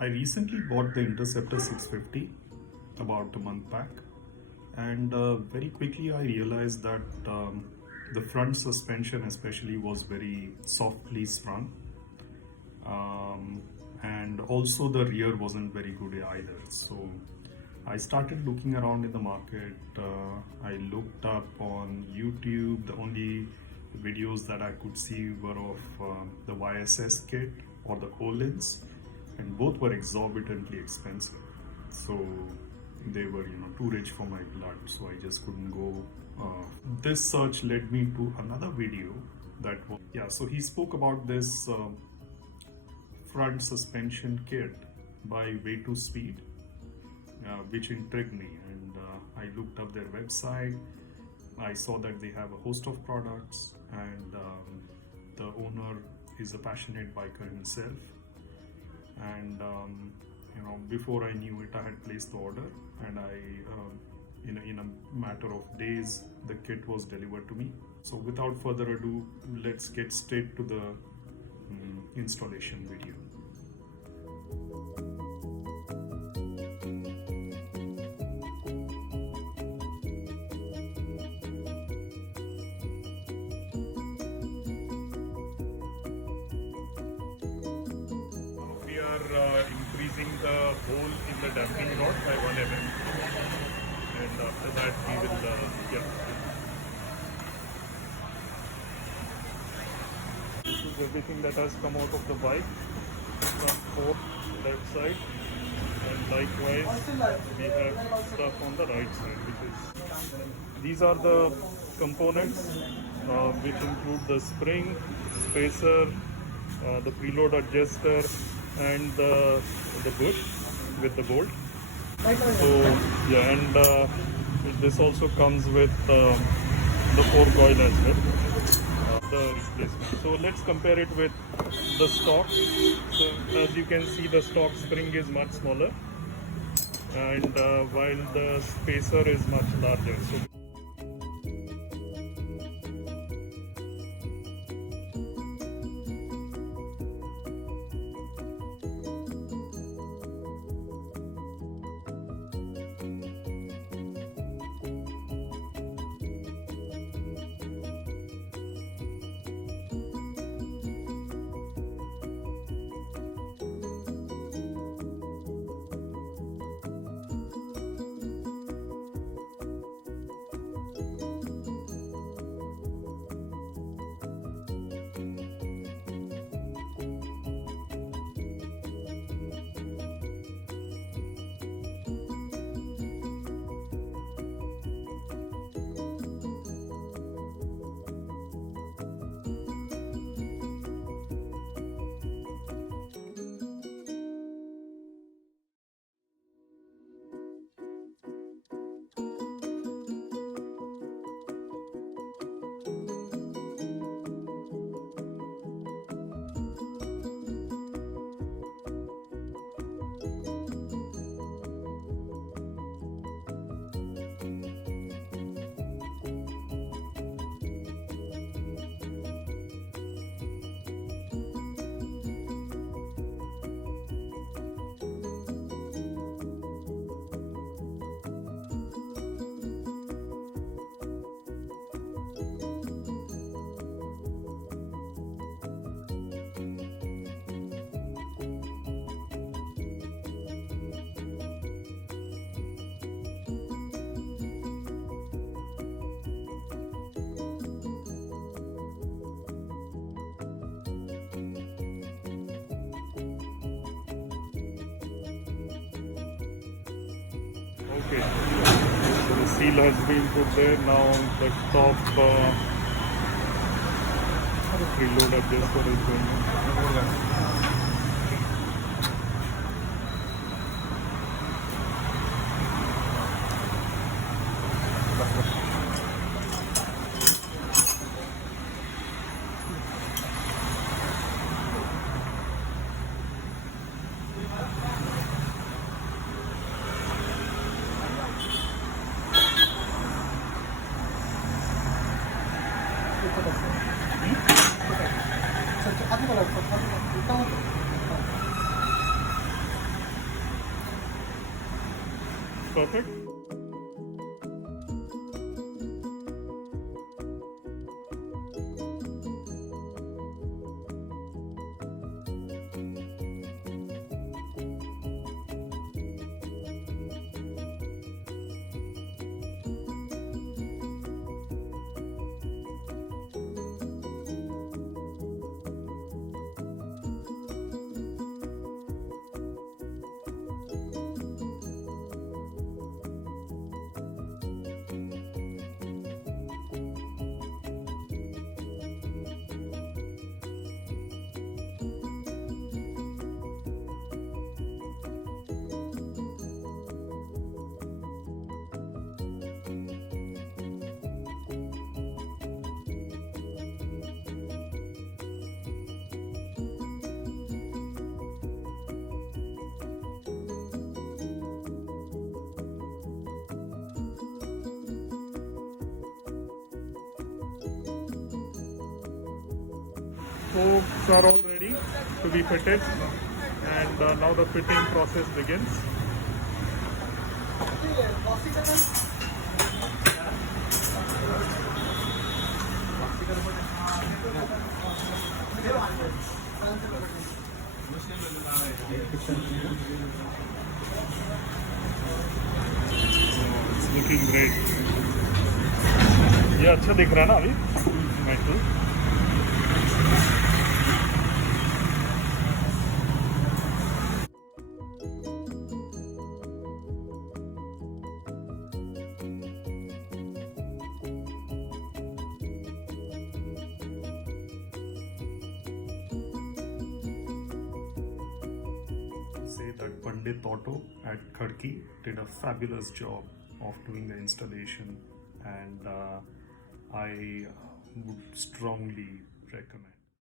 I recently bought the Interceptor 650 about a month back, and very quickly I realized that the front suspension especially was very softly sprung, and also the rear wasn't very good either. So I started looking around in the market. I looked up on YouTube. The only videos that I could see were of the YSS kit or the Olins, and both were exorbitantly expensive. So they were, too rich for my blood. So I just couldn't go. This search led me to another video that was, yeah. So he spoke about this front suspension kit by Way2Speed, which intrigued me, and I looked up their website. I saw that they have a host of products, and the owner is a passionate biker himself. And before I knew it, I had placed the order, and in a matter of days, the kit was delivered to me. So without further ado, let's get straight to the installation video. We are increasing the hole in the damping rod by 1 mm, and after that we will This is everything that has come out of the bike, front fork, left side, and likewise we have stuff on the right side, these are the components which include the spring, spacer, the preload adjuster, and the bush with the bolt. So yeah, and this also comes with the fork coil as well, the replacement. So let's compare it with the stock. So as you can see, the stock spring is much smaller, and while the spacer is much larger. So okay, so the seal has been put there. Now the top preload adjuster is going on. perfect? Spokes are all ready to be fitted, and now the fitting process begins. It's looking great. ये अच्छा दिख रहा है ना अभी metal. Say that Pandit Auto at Khadki did a fabulous job of doing the installation, and I would strongly recommend.